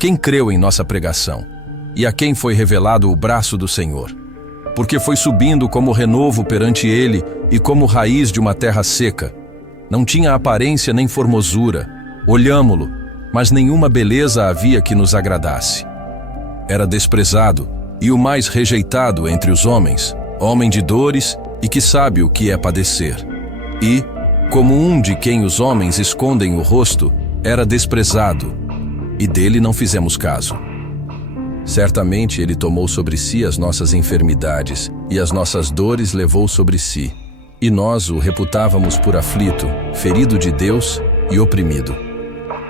Quem creu em nossa pregação? E a quem foi revelado o braço do Senhor? Porque foi subindo como renovo perante ele e como raiz de uma terra seca. Não tinha aparência nem formosura. Olhámo-lo, mas nenhuma beleza havia que nos agradasse. Era desprezado e o mais rejeitado entre os homens, homem de dores e que sabe o que é padecer. E, como um de quem os homens escondem o rosto, era desprezado, e dele não fizemos caso. Certamente ele tomou sobre si as nossas enfermidades e as nossas dores levou sobre si. E nós o reputávamos por aflito, ferido de Deus e oprimido.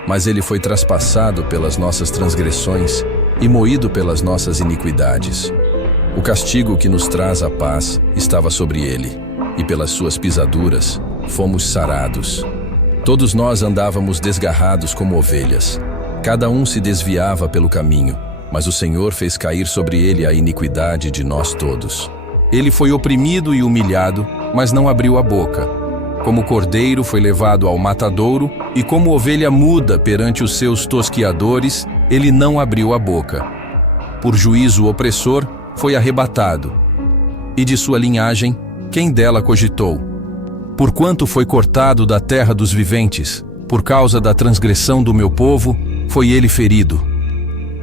Mas ele foi traspassado pelas nossas transgressões e moído pelas nossas iniquidades. O castigo que nos traz a paz estava sobre ele, e pelas suas pisaduras fomos sarados. Todos nós andávamos desgarrados como ovelhas. Cada um se desviava pelo caminho, mas o Senhor fez cair sobre ele a iniquidade de nós todos. Ele foi oprimido e humilhado, mas não abriu a boca. Como cordeiro foi levado ao matadouro, e como ovelha muda perante os seus tosquiadores, ele não abriu a boca. Por juízo opressor, foi arrebatado. E de sua linhagem, quem dela cogitou? Porquanto foi cortado da terra dos viventes, por causa da transgressão do meu povo, foi ele ferido.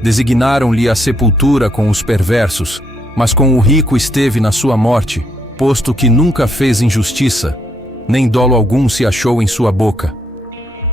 Designaram-lhe a sepultura com os perversos, mas com o rico esteve na sua morte, posto que nunca fez injustiça, nem dolo algum se achou em sua boca.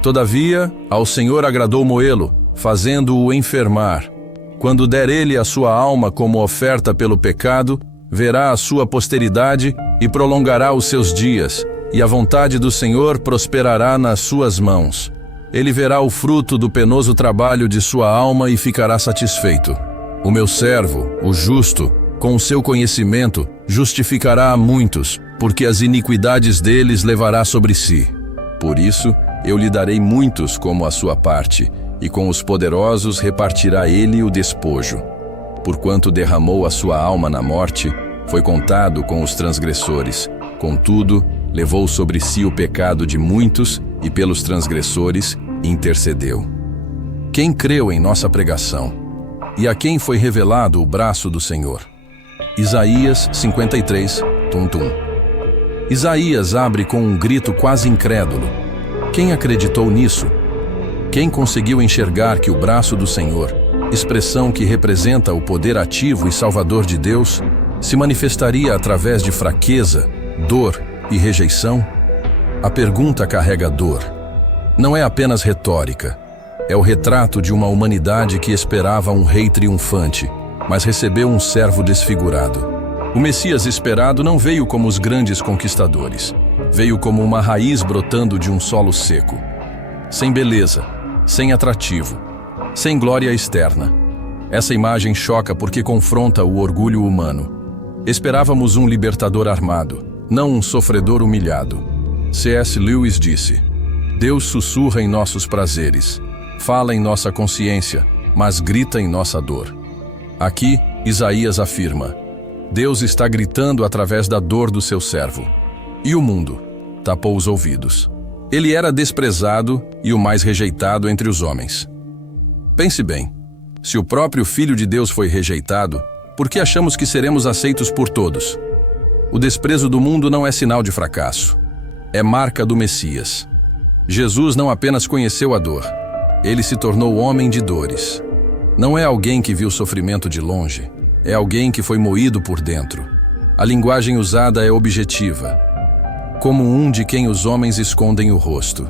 Todavia, ao Senhor agradou moê-lo, fazendo-o enfermar. Quando der ele a sua alma como oferta pelo pecado, verá a sua posteridade e prolongará os seus dias, e a vontade do Senhor prosperará nas suas mãos. Ele verá o fruto do penoso trabalho de sua alma e ficará satisfeito. O meu servo, o justo, com o seu conhecimento, justificará a muitos, porque as iniquidades deles levará sobre si. Por isso, eu lhe darei muitos como a sua parte, e com os poderosos repartirá ele o despojo. Porquanto derramou a sua alma na morte, foi contado com os transgressores. Contudo, levou sobre si o pecado de muitos e pelos transgressores intercedeu. Quem creu em nossa pregação? E a quem foi revelado o braço do Senhor? Isaías 53, tum. Isaías abre com um grito quase incrédulo. Quem acreditou nisso? Quem conseguiu enxergar que o braço do Senhor, expressão que representa o poder ativo e salvador de Deus, se manifestaria através de fraqueza, dor e rejeição? A pergunta carrega dor. Não é apenas retórica. É o retrato de uma humanidade que esperava um rei triunfante, mas recebeu um servo desfigurado. O Messias esperado não veio como os grandes conquistadores. Veio como uma raiz brotando de um solo seco. Sem beleza, sem atrativo, sem glória externa. Essa imagem choca porque confronta o orgulho humano. Esperávamos um libertador armado, não um sofredor humilhado. C.S. Lewis disse: Deus sussurra em nossos prazeres, fala em nossa consciência, mas grita em nossa dor. Aqui, Isaías afirma: Deus está gritando através da dor do seu servo. E o mundo tapou os ouvidos. Ele era desprezado e o mais rejeitado entre os homens. Pense bem, se o próprio Filho de Deus foi rejeitado, por que achamos que seremos aceitos por todos? O desprezo do mundo não é sinal de fracasso. É marca do Messias. Jesus não apenas conheceu a dor, ele se tornou homem de dores. Não é alguém que viu sofrimento de longe, é alguém que foi moído por dentro. A linguagem usada é objetiva, como um de quem os homens escondem o rosto.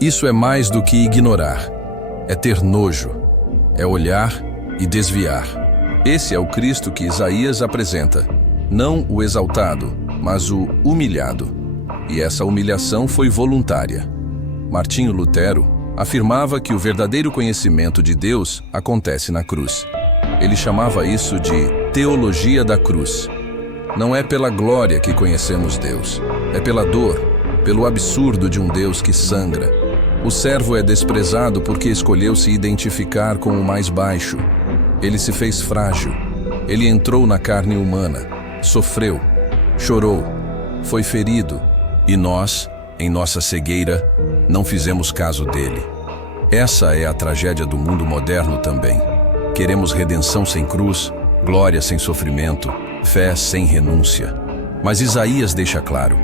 Isso é mais do que ignorar, é ter nojo, é olhar e desviar. Esse é o Cristo que Isaías apresenta, não o exaltado, mas o humilhado. E essa humilhação foi voluntária. Martinho Lutero afirmava que o verdadeiro conhecimento de Deus acontece na cruz. Ele chamava isso de teologia da cruz. Não é pela glória que conhecemos Deus, é pela dor, pelo absurdo de um Deus que sangra. O servo é desprezado porque escolheu se identificar com o mais baixo. Ele se fez frágil. Ele entrou na carne humana, sofreu, chorou, foi ferido. E nós, em nossa cegueira, não fizemos caso dele. Essa é a tragédia do mundo moderno também. Queremos redenção sem cruz, glória sem sofrimento, fé sem renúncia. Mas Isaías deixa claro: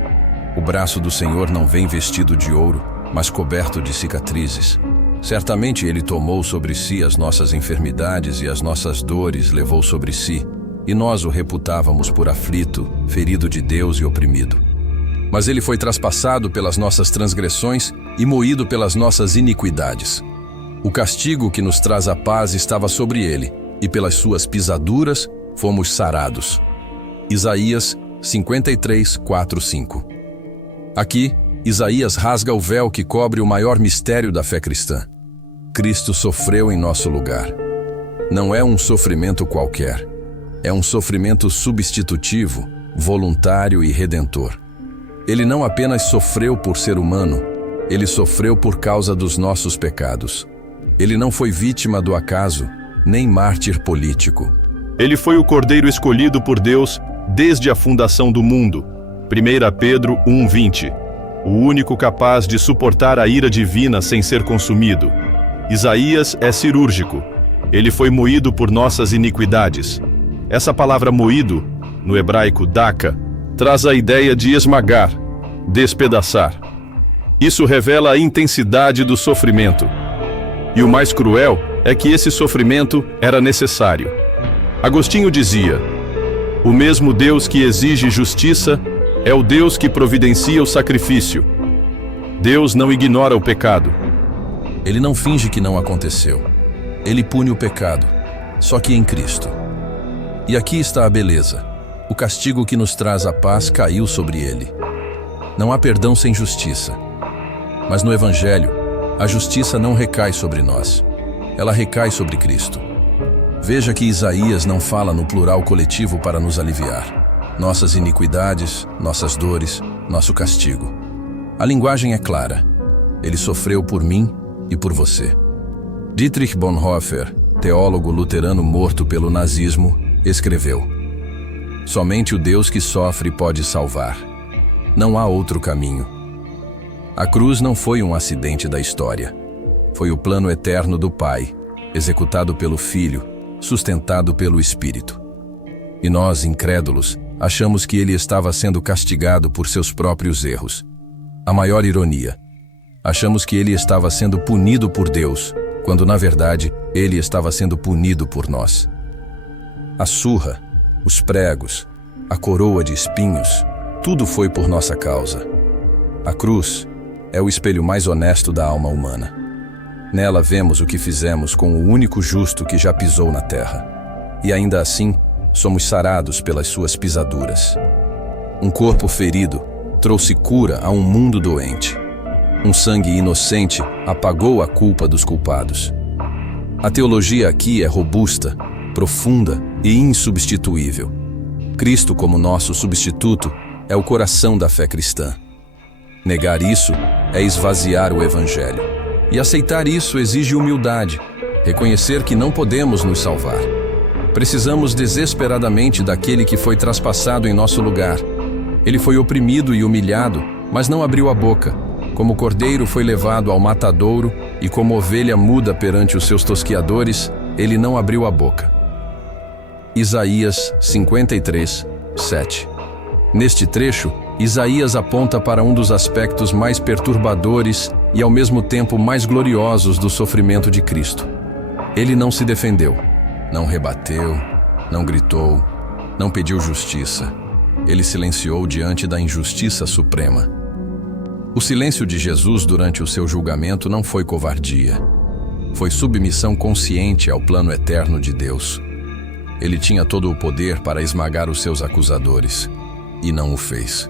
o braço do Senhor não vem vestido de ouro, mas coberto de cicatrizes. Certamente Ele tomou sobre si as nossas enfermidades e as nossas dores levou sobre si, e nós o reputávamos por aflito, ferido de Deus e oprimido. Mas Ele foi traspassado pelas nossas transgressões e moído pelas nossas iniquidades. O castigo que nos traz a paz estava sobre Ele, e pelas suas pisaduras fomos sarados. Isaías 53, 4, 5. Aqui, Isaías rasga o véu que cobre o maior mistério da fé cristã. Cristo sofreu em nosso lugar. Não é um sofrimento qualquer. É um sofrimento substitutivo, voluntário e redentor. Ele não apenas sofreu por ser humano, ele sofreu por causa dos nossos pecados. Ele não foi vítima do acaso, nem mártir político. Ele foi o Cordeiro escolhido por Deus desde a fundação do mundo. 1 Pedro 1:20. O único capaz de suportar a ira divina sem ser consumido. Isaías é cirúrgico. Ele foi moído por nossas iniquidades. Essa palavra moído, no hebraico daka, traz a ideia de esmagar, despedaçar. Isso revela a intensidade do sofrimento. E o mais cruel é que esse sofrimento era necessário. Agostinho dizia: o mesmo Deus que exige justiça é o Deus que providencia o sacrifício. Deus não ignora o pecado. Ele não finge que não aconteceu. Ele pune o pecado, só que em Cristo. E aqui está a beleza. O castigo que nos traz a paz caiu sobre ele. Não há perdão sem justiça. Mas no Evangelho, a justiça não recai sobre nós. Ela recai sobre Cristo. Veja que Isaías não fala no plural coletivo para nos aliviar. Nossas iniquidades, nossas dores, nosso castigo. A linguagem é clara. Ele sofreu por mim e por você. Dietrich Bonhoeffer, teólogo luterano morto pelo nazismo, escreveu: somente o Deus que sofre pode salvar. Não há outro caminho. A cruz não foi um acidente da história. Foi o plano eterno do Pai, executado pelo Filho, sustentado pelo Espírito. E nós, incrédulos, achamos que ele estava sendo castigado por seus próprios erros. A maior ironia. Achamos que ele estava sendo punido por Deus, quando na verdade ele estava sendo punido por nós. A surra, os pregos, a coroa de espinhos, tudo foi por nossa causa. A cruz é o espelho mais honesto da alma humana. Nela vemos o que fizemos com o único justo que já pisou na terra. E ainda assim, somos sarados pelas suas pisaduras. Um corpo ferido trouxe cura a um mundo doente. Um sangue inocente apagou a culpa dos culpados. A teologia aqui é robusta, profunda e insubstituível. Cristo como nosso substituto é o coração da fé cristã. Negar isso é esvaziar o Evangelho. E aceitar isso exige humildade, reconhecer que não podemos nos salvar. Precisamos desesperadamente daquele que foi traspassado em nosso lugar. Ele foi oprimido e humilhado, mas não abriu a boca. Como cordeiro foi levado ao matadouro e como ovelha muda perante os seus tosquiadores, ele não abriu a boca. Isaías 53, 7. Neste trecho, Isaías aponta para um dos aspectos mais perturbadores e ao mesmo tempo mais gloriosos do sofrimento de Cristo. Ele não se defendeu, não rebateu, não gritou, não pediu justiça. Ele silenciou diante da injustiça suprema. O silêncio de Jesus durante o seu julgamento não foi covardia. Foi submissão consciente ao plano eterno de Deus. Ele tinha todo o poder para esmagar os seus acusadores, e não o fez.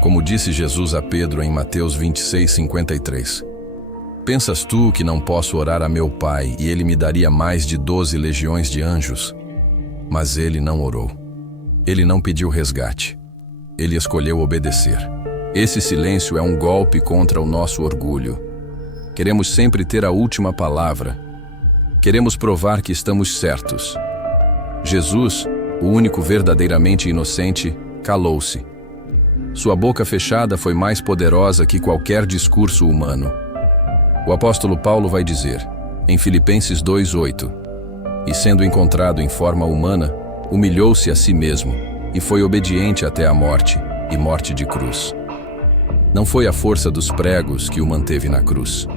Como disse Jesus a Pedro em Mateus 26:53. Pensas tu que não posso orar a meu Pai e ele me daria mais de 12 legiões de anjos? Mas ele não orou. Ele não pediu resgate. Ele escolheu obedecer. Esse silêncio é um golpe contra o nosso orgulho. Queremos sempre ter a última palavra. Queremos provar que estamos certos. Jesus, o único verdadeiramente inocente, calou-se. Sua boca fechada foi mais poderosa que qualquer discurso humano. O apóstolo Paulo vai dizer, em Filipenses 2:8, e sendo encontrado em forma humana, humilhou-se a si mesmo e foi obediente até a morte, e morte de cruz. Não foi a força dos pregos que o manteve na cruz.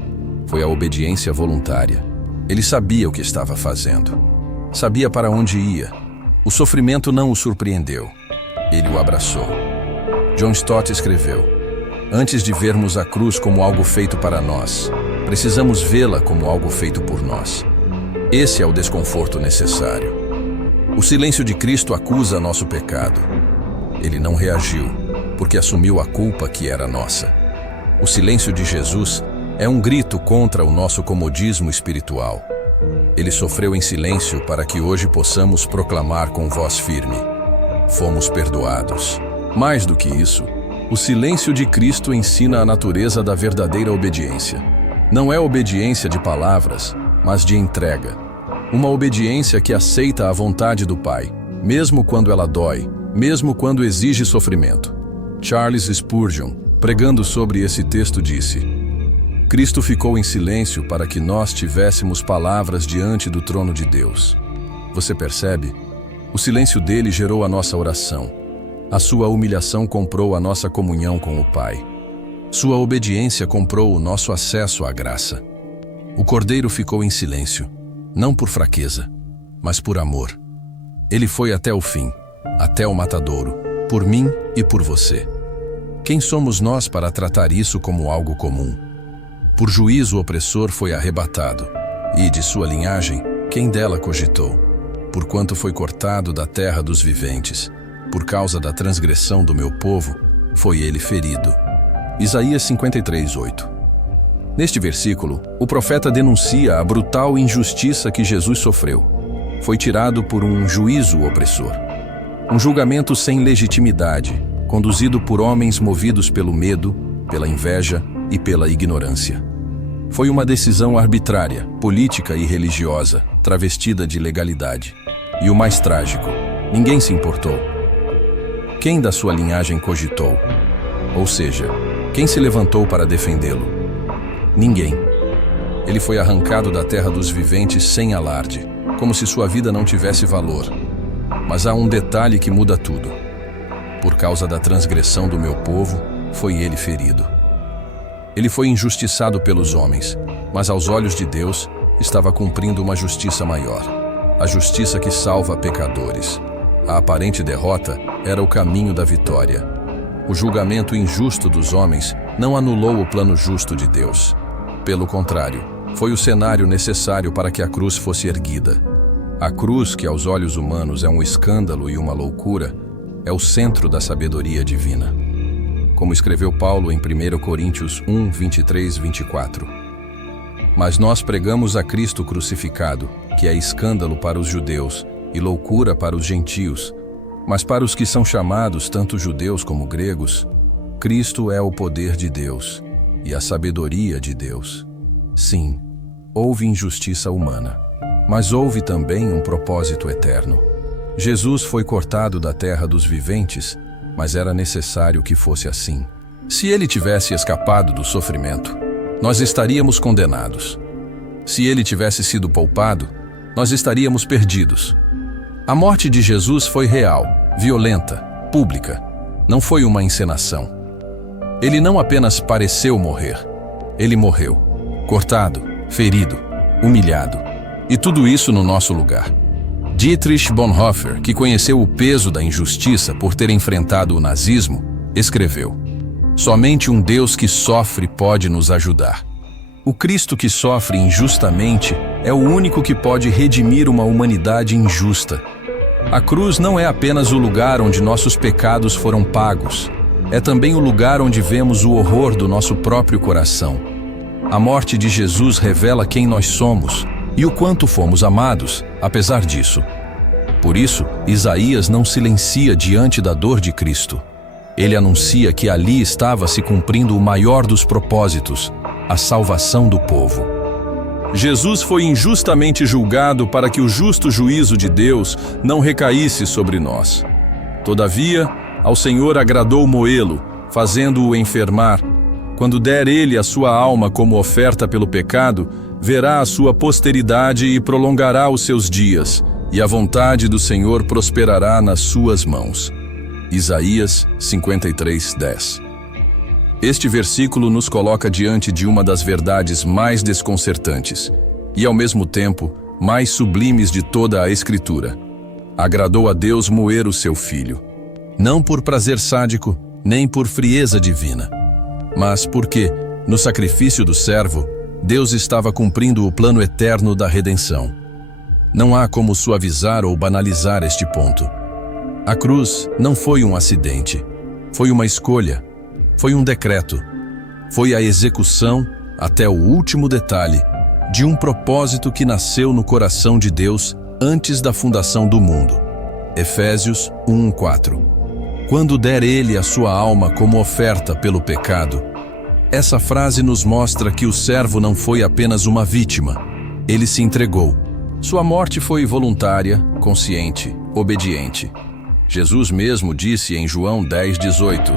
Foi a obediência voluntária. Ele sabia o que estava fazendo. Sabia para onde ia. O sofrimento não o surpreendeu. Ele o abraçou. John Stott escreveu, antes de vermos a cruz como algo feito para nós, precisamos vê-la como algo feito por nós. Esse é o desconforto necessário. O silêncio de Cristo acusa nosso pecado. Ele não reagiu, porque assumiu a culpa que era nossa. O silêncio de Jesus é um grito contra o nosso comodismo espiritual. Ele sofreu em silêncio para que hoje possamos proclamar com voz firme: fomos perdoados. Mais do que isso, o silêncio de Cristo ensina a natureza da verdadeira obediência. Não é obediência de palavras, mas de entrega. Uma obediência que aceita a vontade do Pai, mesmo quando ela dói, mesmo quando exige sofrimento. Charles Spurgeon, pregando sobre esse texto, disse: Cristo ficou em silêncio para que nós tivéssemos palavras diante do trono de Deus. Você percebe? O silêncio dele gerou a nossa oração. A sua humilhação comprou a nossa comunhão com o Pai. Sua obediência comprou o nosso acesso à graça. O Cordeiro ficou em silêncio, não por fraqueza, mas por amor. Ele foi até o fim, até o matadouro, por mim e por você. Quem somos nós para tratar isso como algo comum? Por juízo o opressor foi arrebatado, e de sua linhagem, quem dela cogitou? Porquanto foi cortado da terra dos viventes, por causa da transgressão do meu povo, foi ele ferido. Isaías 53:8. Neste versículo, o profeta denuncia a brutal injustiça que Jesus sofreu. Foi tirado por um juízo opressor. Um julgamento sem legitimidade, conduzido por homens movidos pelo medo, pela inveja e pela ignorância. Foi uma decisão arbitrária, política e religiosa, travestida de legalidade. E o mais trágico, ninguém se importou. Quem da sua linhagem cogitou? Ou seja, quem se levantou para defendê-lo? Ninguém. Ele foi arrancado da terra dos viventes sem alarde, como se sua vida não tivesse valor. Mas há um detalhe que muda tudo. Por causa da transgressão do meu povo, foi ele ferido. Ele foi injustiçado pelos homens, mas aos olhos de Deus, estava cumprindo uma justiça maior. A justiça que salva pecadores. A aparente derrota era o caminho da vitória. O julgamento injusto dos homens não anulou o plano justo de Deus. Pelo contrário, foi o cenário necessário para que a cruz fosse erguida. A cruz, que aos olhos humanos é um escândalo e uma loucura, é o centro da sabedoria divina. Como escreveu Paulo em 1 Coríntios 1, 23, 24. Mas nós pregamos a Cristo crucificado, que é escândalo para os judeus e loucura para os gentios, mas para os que são chamados, tanto judeus como gregos, Cristo é o poder de Deus e a sabedoria de Deus. Sim, houve injustiça humana, mas houve também um propósito eterno. Jesus foi cortado da terra dos viventes, mas era necessário que fosse assim. Se ele tivesse escapado do sofrimento, nós estaríamos condenados. Se ele tivesse sido poupado, nós estaríamos perdidos. A morte de Jesus foi real, violenta, pública. Não foi uma encenação. Ele não apenas pareceu morrer. Ele morreu, cortado, ferido, humilhado. E tudo isso no nosso lugar. Dietrich Bonhoeffer, que conheceu o peso da injustiça por ter enfrentado o nazismo, escreveu: somente um Deus que sofre pode nos ajudar. O Cristo que sofre injustamente é o único que pode redimir uma humanidade injusta. A cruz não é apenas o lugar onde nossos pecados foram pagos, é também o lugar onde vemos o horror do nosso próprio coração. A morte de Jesus revela quem nós somos e o quanto fomos amados, apesar disso. Por isso, Isaías não silencia diante da dor de Cristo. Ele anuncia que ali estava se cumprindo o maior dos propósitos, a salvação do povo. Jesus foi injustamente julgado para que o justo juízo de Deus não recaísse sobre nós. Todavia, ao Senhor agradou moê-lo, fazendo-o enfermar. Quando der ele a sua alma como oferta pelo pecado, verá a sua posteridade e prolongará os seus dias, e a vontade do Senhor prosperará nas suas mãos. Isaías 53:10. Este versículo nos coloca diante de uma das verdades mais desconcertantes e, ao mesmo tempo, mais sublimes de toda a Escritura. Agradou a Deus moer o seu filho, não por prazer sádico, nem por frieza divina, mas porque, no sacrifício do servo, Deus estava cumprindo o plano eterno da redenção. Não há como suavizar ou banalizar este ponto. A cruz não foi um acidente, foi uma escolha, foi um decreto, foi a execução, até o último detalhe, de um propósito que nasceu no coração de Deus antes da fundação do mundo. Efésios 1:4. Quando der ele a sua alma como oferta pelo pecado. Essa frase nos mostra que o servo não foi apenas uma vítima, ele se entregou. Sua morte foi voluntária, consciente, obediente. Jesus mesmo disse em João 10:18: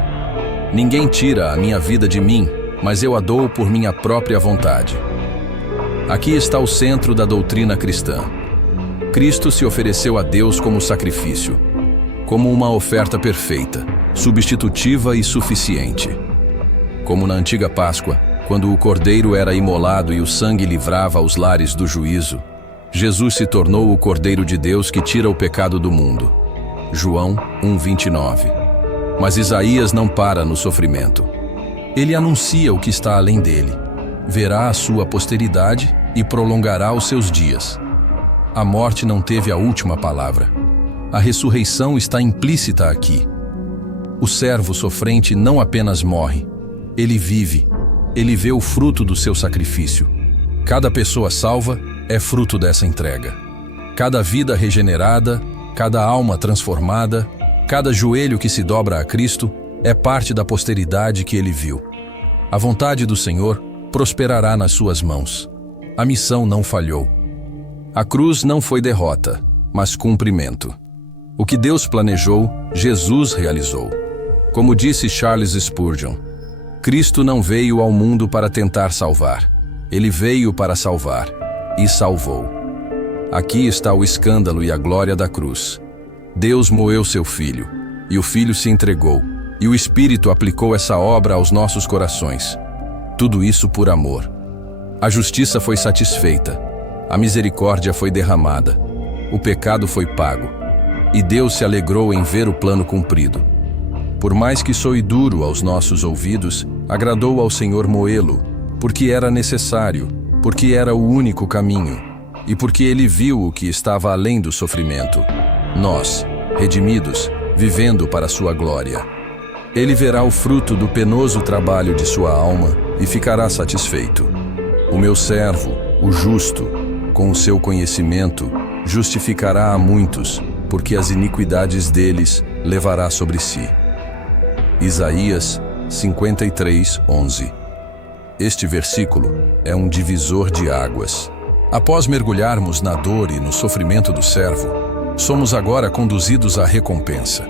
Ninguém tira a minha vida de mim, mas eu a dou por minha própria vontade. Aqui está o centro da doutrina cristã. Cristo se ofereceu a Deus como sacrifício, como uma oferta perfeita, substitutiva e suficiente. Como na antiga Páscoa, quando o cordeiro era imolado e o sangue livrava os lares do juízo, Jesus se tornou o Cordeiro de Deus que tira o pecado do mundo. João 1:29. Mas Isaías não para no sofrimento. Ele anuncia o que está além dele. Verá a sua posteridade e prolongará os seus dias. A morte não teve a última palavra. A ressurreição está implícita aqui. O servo sofrente não apenas morre, ele vive. Ele vê o fruto do seu sacrifício. Cada pessoa salva é fruto dessa entrega. Cada vida regenerada, cada alma transformada, cada joelho que se dobra a Cristo é parte da posteridade que ele viu. A vontade do Senhor prosperará nas suas mãos. A missão não falhou. A cruz não foi derrota, mas cumprimento. O que Deus planejou, Jesus realizou. Como disse Charles Spurgeon, Cristo não veio ao mundo para tentar salvar. Ele veio para salvar e salvou. Aqui está o escândalo e a glória da cruz. Deus moeu seu Filho, e o Filho se entregou, e o Espírito aplicou essa obra aos nossos corações. Tudo isso por amor. A justiça foi satisfeita, a misericórdia foi derramada, o pecado foi pago, e Deus se alegrou em ver o plano cumprido. Por mais que soe duro aos nossos ouvidos, agradou ao Senhor moê-lo, porque era necessário, porque era o único caminho, e porque ele viu o que estava além do sofrimento. Nós, redimidos, vivendo para sua glória. Ele verá o fruto do penoso trabalho de sua alma e ficará satisfeito. O meu servo, o justo, com o seu conhecimento, justificará a muitos, porque as iniquidades deles levará sobre si. Isaías 53:11. Este versículo é um divisor de águas. Após mergulharmos na dor e no sofrimento do servo, somos agora conduzidos à recompensa.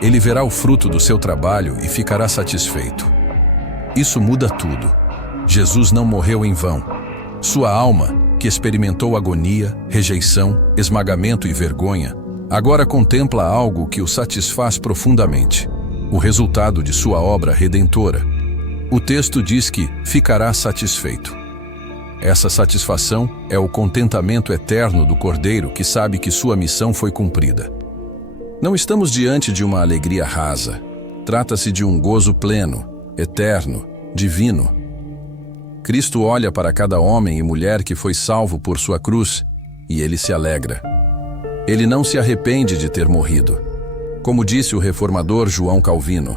Ele verá o fruto do seu trabalho e ficará satisfeito. Isso muda tudo. Jesus não morreu em vão. Sua alma, que experimentou agonia, rejeição, esmagamento e vergonha, agora contempla algo que o satisfaz profundamente: o resultado de sua obra redentora. O texto diz que ficará satisfeito. Essa satisfação é o contentamento eterno do Cordeiro que sabe que sua missão foi cumprida. Não estamos diante de uma alegria rasa. Trata-se de um gozo pleno, eterno, divino. Cristo olha para cada homem e mulher que foi salvo por sua cruz e ele se alegra. Ele não se arrepende de ter morrido. Como disse o reformador João Calvino,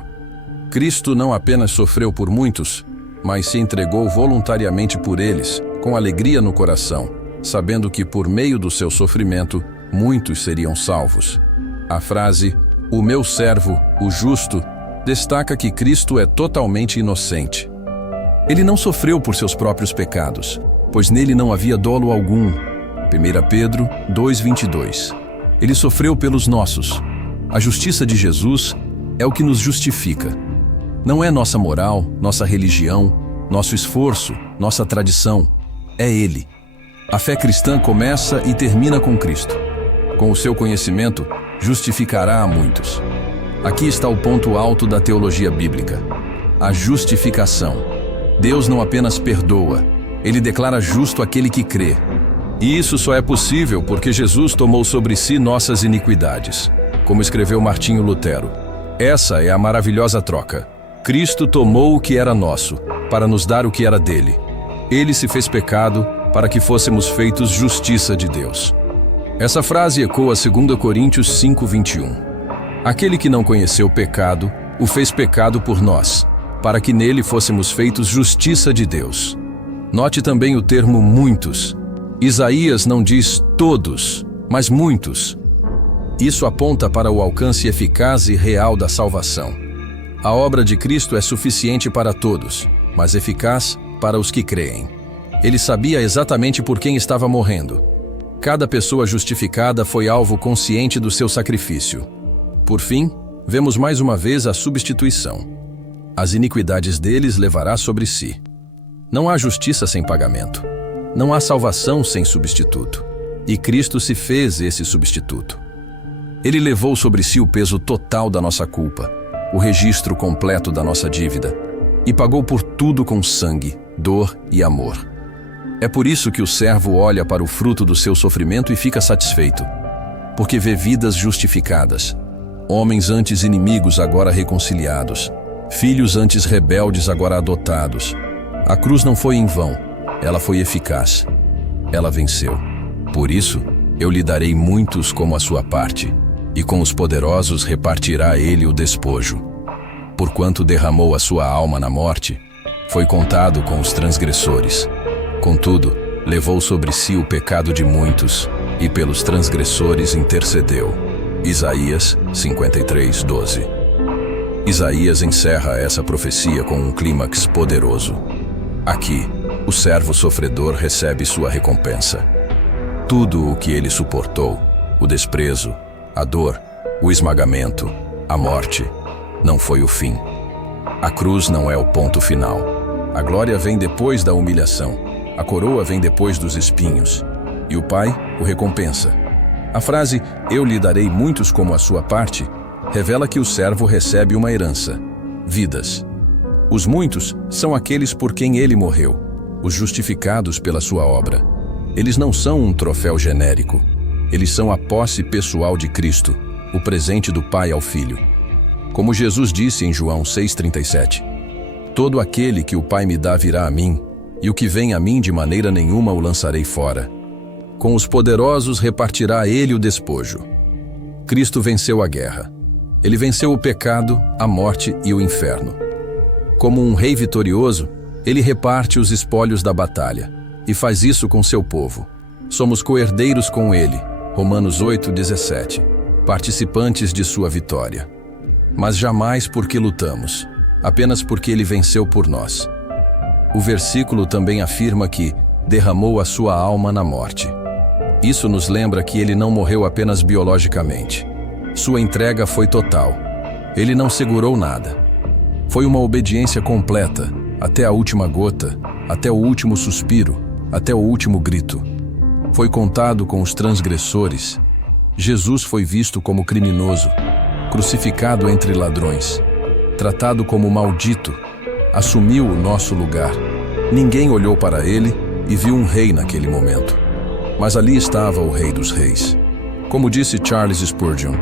Cristo não apenas sofreu por muitos, mas se entregou voluntariamente por eles, com alegria no coração, sabendo que por meio do seu sofrimento, muitos seriam salvos. A frase, "o meu servo, o justo", destaca que Cristo é totalmente inocente. Ele não sofreu por seus próprios pecados, pois nele não havia dolo algum. 1 Pedro 2:22. Ele sofreu pelos nossos. A justiça de Jesus é o que nos justifica. Não é nossa moral, nossa religião, nosso esforço, nossa tradição. É Ele. A fé cristã começa e termina com Cristo. Com o seu conhecimento, justificará a muitos. Aqui está o ponto alto da teologia bíblica: a justificação. Deus não apenas perdoa, Ele declara justo aquele que crê. E isso só é possível porque Jesus tomou sobre si nossas iniquidades. Como escreveu Martinho Lutero, essa é a maravilhosa troca. Cristo tomou o que era nosso, para nos dar o que era dele. Ele se fez pecado para que fôssemos feitos justiça de Deus. Essa frase ecoa 2 Coríntios 5:21. Aquele que não conheceu o pecado, o fez pecado por nós, para que nele fôssemos feitos justiça de Deus. Note também o termo muitos. Isaías não diz todos, mas muitos. Isso aponta para o alcance eficaz e real da salvação. A obra de Cristo é suficiente para todos, mas eficaz para os que creem. Ele sabia exatamente por quem estava morrendo. Cada pessoa justificada foi alvo consciente do seu sacrifício. Por fim, vemos mais uma vez a substituição. As iniquidades deles levará sobre si. Não há justiça sem pagamento. Não há salvação sem substituto. E Cristo se fez esse substituto. Ele levou sobre si o peso total da nossa culpa, o registro completo da nossa dívida, e pagou por tudo com sangue, dor e amor. É por isso que o servo olha para o fruto do seu sofrimento e fica satisfeito, porque vê vidas justificadas, homens antes inimigos agora reconciliados, filhos antes rebeldes agora adotados. A cruz não foi em vão, ela foi eficaz. Ela venceu. Por isso, eu lhe darei muitos como a sua parte, e com os poderosos repartirá ele o despojo. Porquanto derramou a sua alma na morte, foi contado com os transgressores. Contudo, levou sobre si o pecado de muitos, e pelos transgressores intercedeu. Isaías 53:12. Isaías encerra essa profecia com um clímax poderoso. Aqui, o servo sofredor recebe sua recompensa. Tudo o que ele suportou, o desprezo, a dor, o esmagamento, a morte, não foi o fim. A cruz não é o ponto final. A glória vem depois da humilhação. A coroa vem depois dos espinhos. E o Pai o recompensa. A frase, eu lhe darei muitos como a sua parte, revela que o servo recebe uma herança, vidas. Os muitos são aqueles por quem ele morreu, os justificados pela sua obra. Eles não são um troféu genérico. Eles são a posse pessoal de Cristo, o presente do Pai ao Filho. Como Jesus disse em João 6,37, todo aquele que o Pai me dá virá a mim, e o que vem a mim de maneira nenhuma o lançarei fora. Com os poderosos repartirá ele o despojo. Cristo venceu a guerra. Ele venceu o pecado, a morte e o inferno. Como um rei vitorioso, ele reparte os espólios da batalha, e faz isso com seu povo. Somos coerdeiros com ele, Romanos 8,17, participantes de sua vitória. Mas jamais porque lutamos, apenas porque ele venceu por nós. O versículo também afirma que derramou a sua alma na morte. Isso nos lembra que ele não morreu apenas biologicamente. Sua entrega foi total. Ele não segurou nada. Foi uma obediência completa, até a última gota, até o último suspiro, até o último grito. Foi contado com os transgressores. Jesus foi visto como criminoso, crucificado entre ladrões, tratado como maldito, assumiu o nosso lugar. Ninguém olhou para ele e viu um rei naquele momento. Mas ali estava o Rei dos Reis. Como disse Charles Spurgeon,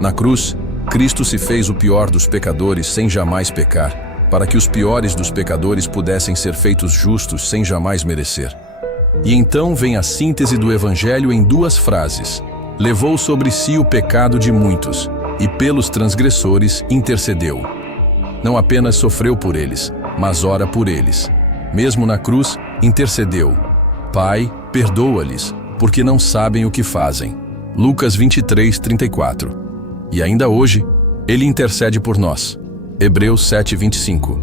na cruz, Cristo se fez o pior dos pecadores sem jamais pecar, para que os piores dos pecadores pudessem ser feitos justos sem jamais merecer. E então vem a síntese do Evangelho em duas frases. Levou sobre si o pecado de muitos, e pelos transgressores intercedeu. Não apenas sofreu por eles, mas ora por eles. Mesmo na cruz, intercedeu. Pai, perdoa-lhes, porque não sabem o que fazem. Lucas 23:34. E ainda hoje, ele intercede por nós. Hebreus 7:25.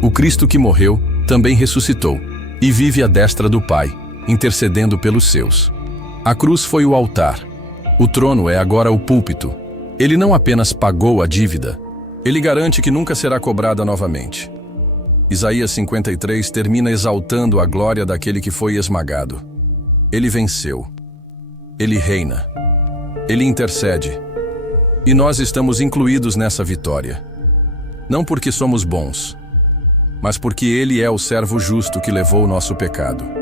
O Cristo que morreu também ressuscitou e vive à destra do Pai, intercedendo pelos seus. A cruz foi o altar. O trono é agora o púlpito. Ele não apenas pagou a dívida, Ele garante que nunca será cobrada novamente. Isaías 53 termina exaltando a glória daquele que foi esmagado. Ele venceu. Ele reina. Ele intercede. E nós estamos incluídos nessa vitória. Não porque somos bons, mas porque Ele é o servo justo que levou o nosso pecado.